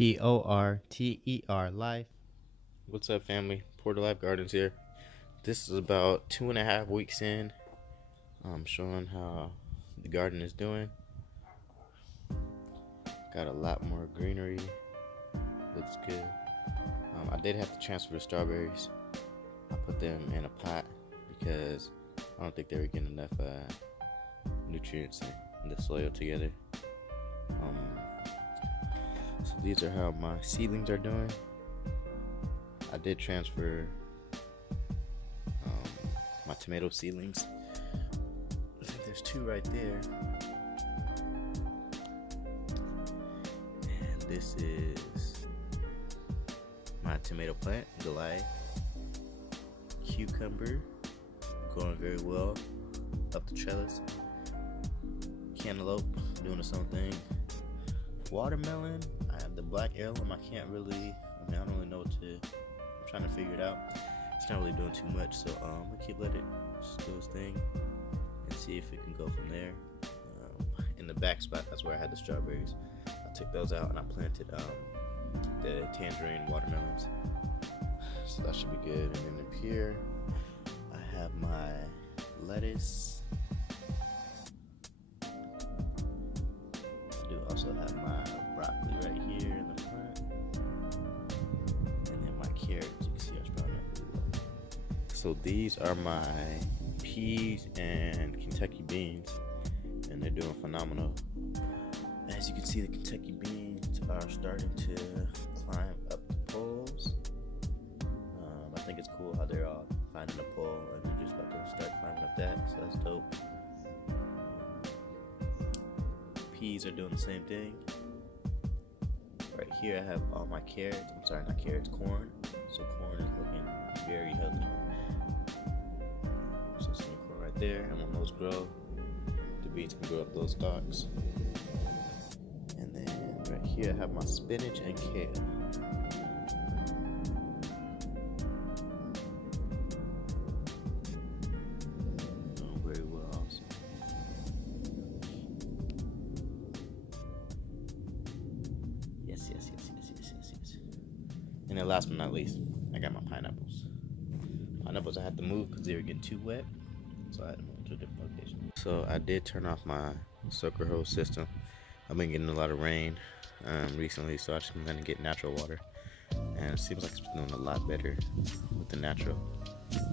Porter Life. What's up, family? Porterlyfe Gardens here. This is about 2.5 weeks in. I'm showing how the garden is doing. Got a lot more greenery. Looks good. I did have to transfer the strawberries. I put them in a pot because I don't think they were getting enough nutrients in the soil together. So these are how my seedlings are doing. I did transfer my tomato seedlings. I think there's two right there. And this is my tomato plant, Goliath. Cucumber, going very well up the trellis. Cantaloupe, doing its own thing. Watermelon, I have the black heirloom. I don't really know what to, I'm trying to figure it out. It's not really doing too much, so I'm gonna keep letting it just do its thing and see if it can go from there. In the back spot, that's where I had the strawberries. I took those out and I planted the tangerine watermelons. So that should be good. And then up here, I have my lettuce. I do also have my broccoli right here in the front. And then my carrots. You can see I sprouted up really well. So these are my peas and Kentucky beans, and they're doing phenomenal. As you can see, the Kentucky beans are starting to climb up the poles. I think it's cool how they're all finding a pole and they're just about to start climbing up that, so that's dope. Peas are doing the same thing. Right here I have all my carrots. I'm sorry, not carrots, corn. So corn is looking very healthy. So some corn right there, and when those grow, the beans can grow up those stalks. And then right here I have my spinach and kale. Doing very well also. Yes. And then last but not least, I got my pineapples. Pineapples I had to move because they were getting too wet, so I had to move to a different location. So I did turn off my soaker hose system. I've been getting a lot of rain recently, so I just been gonna get natural water, and it seems like it's been doing a lot better with the natural.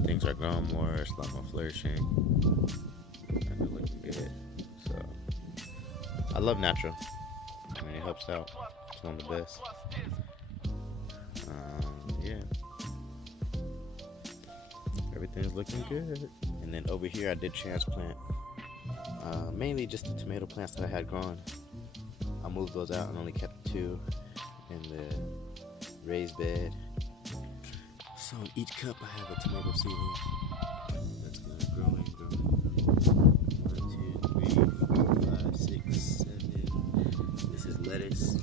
Things are growing more, it's a lot more flourishing, and they're looking good. So I love natural. I mean, it helps out. It's one of the best. Yeah, everything's looking good. And then over here I did transplant mainly just the tomato plants that I had growing. I moved those out and only kept two in the raised bed. So in each cup I have a tomato seedling that's gonna growing. 1, 2, 3, 4, 5, 6, 7. This is lettuce.